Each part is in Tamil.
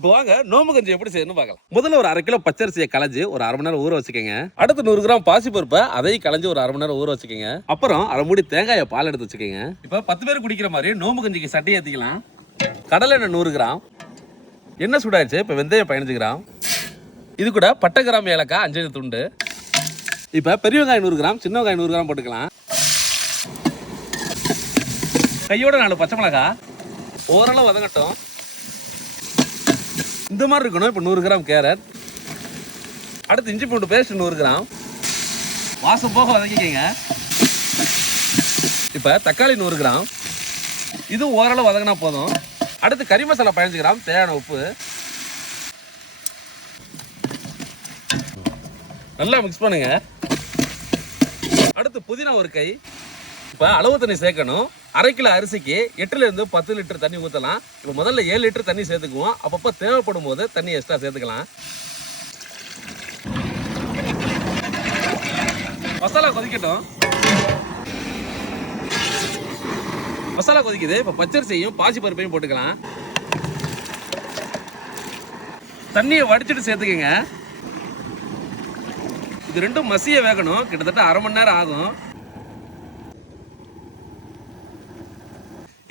இப்போ வாங்க நோம்பு கஞ்சி எப்படி செய்யணும்னு பார்க்கலாம். முதல்ல ஒரு 1/2 கிலோ பச்சரிசியை களைஞ்சு ஒரு 1/2 மணி நேரம் ஊற வச்சுக்கோங்க. அடுத்து 100 கிராம் பாசிப்பருப்பை அதையும் களைஞ்சு ஒரு 1/2 மணி நேரம் ஊற வச்சுக்கோங்க. அப்புறம் 1/2 மூடி தேங்காயை பால் எடுத்து வச்சுக்கோங்க. இப்போ 10 பேர் குடிக்கிற மாதிரி நோம்பு கஞ்சிக்கு சட்டி ஏற்றிக்கலாம். கடலை எண்ணெய் 100 கிராம், எண்ணெய் சூடாயிடுச்சு. இப்போ வெந்தயம் 15 கிராம், இது கூட பட்டை கிராம் ஏலக்காய் 5 துண்டு. இப்போ பெரிய வெங்காயம் 100 கிராம், சின்ன வெங்காயம் 100 கிராம் போட்டுக்கலாம். கையோட 4 பச்சை மிளகாய் ஓரளவு வதங்கட்டும். இந்த மாதிரி இருக்கணும். இப்போ 100 கிராம் கேரட், அடுத்து இஞ்சி பூண்டு பேஸ்ட் 100 கிராம், வாசம் போக வதக்கிக்கங்க. இப்போ தக்காளி 100 கிராம், இது ஓரளவு வதங்கினா போதும். அடுத்து கறி மசாலா 15 கிராம், தேவையான உப்பு, நல்லா மிக்ஸ் பண்ணுங்க. அடுத்து புதினா 1 கை. இப்போ அளவு தண்ணி சேர்க்கணும். 1/2 கிலோ அரிசிக்கு 8 to 10 லிட்டர் தண்ணி ஊற்றலாம். இப்போ முதல்ல 7 லிட்டர் தண்ணி சேர்த்துக்குவோம். அப்பப்போ தேவைப்படும் போது தண்ணி எக்ஸ்ட்ரா சேர்த்துக்கலாம். மசாலா கொதிக்கட்டும். மசாலா கொதிக்குது. இப்போ பச்சரிசியையும் பாசி பருப்பையும் போட்டுக்கலாம். தண்ணியை வடிச்சிட்டு சேர்த்துக்கங்க. இது ரெண்டும் மசிய வேகணும். கிட்டத்தட்ட 1/2 மணி நேரம் ஆகும்.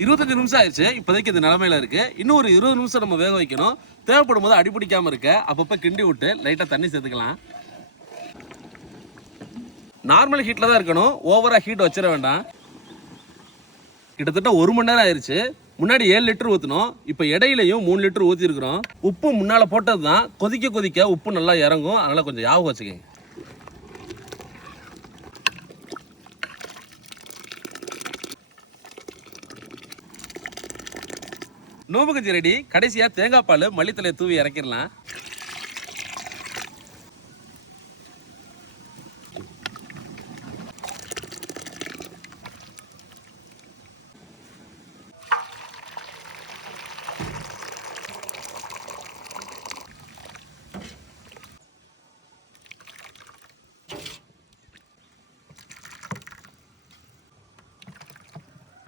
25 நிமிஷம் ஆயிடுச்சு. இப்போதைக்கு இது நிலமையில இருக்கு. இன்னும் ஒரு 20 நிமிஷம் நம்ம வேக வைக்கணும். தேவைப்படும் போது அடிபிடிக்காம இருக்க அப்பப்போ கிண்டி விட்டு லைட்டா தண்ணி சேர்த்துக்கலாம். நார்மல் ஹீட்ல தான் இருக்கணும். ஓவரா ஹீட் வச்சிட வேண்டாம். கிட்டத்தட்ட 1 மணி நேரம் ஆயிடுச்சு. முன்னாடி 7 லிட்டர் ஊற்றணும். இப்போ இடையிலையும் 3 லிட்டர் ஊற்றிருக்கிறோம். உப்பு முன்னால போட்டது தான். கொதிக்க கொதிக்க உப்பு நல்லா இறங்கும். அதனால கொஞ்சம் ஞாபகம் வச்சுக்கோங்க. நோம்பு கஞ்சி ரெடி. கடைசியா தேங்காய் பால் மல்லித்தலை தூவி இறக்கிடலாம்.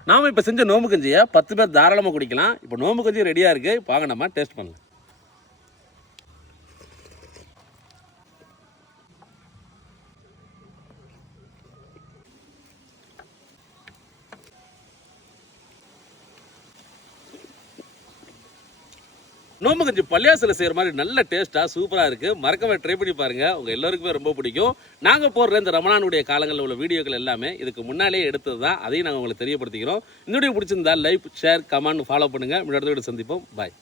நாம இப்போ செஞ்ச நோம்பு கஞ்சியை 10 பேர் தாராளமாக குடிக்கலாம். இப்போ நோம்பு கஞ்சி ரெடியாக இருக்குது. இப்போ வாங்க நம்ம டேஸ்ட் பண்ணலாம். நோம்பு கஞ்சி பள்ளியாசில் செய்கிற மாதிரி நல்ல டேஸ்ட்டாக சூப்பராக இருக்குது. மறக்காம ட்ரை பண்ணி பாருங்கள். உங்கள் எல்லாருக்குமே ரொம்ப பிடிக்கும். நாங்கள் போடுற இந்த ரமணானுடைய காலங்களில் உள்ள வீடியோக்கள் எல்லாமே இதுக்கு முன்னாலே எடுத்தது தான். அதையும் நாங்கள் உங்களுக்கு தெரியப்படுத்திக்கிறோம். இந்த வீடியோ பிடிச்சிருந்தா லைக், ஷேர், கமெண்ட், ஃபாலோ பண்ணுங்கள். அடுத்த வீடியோ சந்திப்போம். பாய்.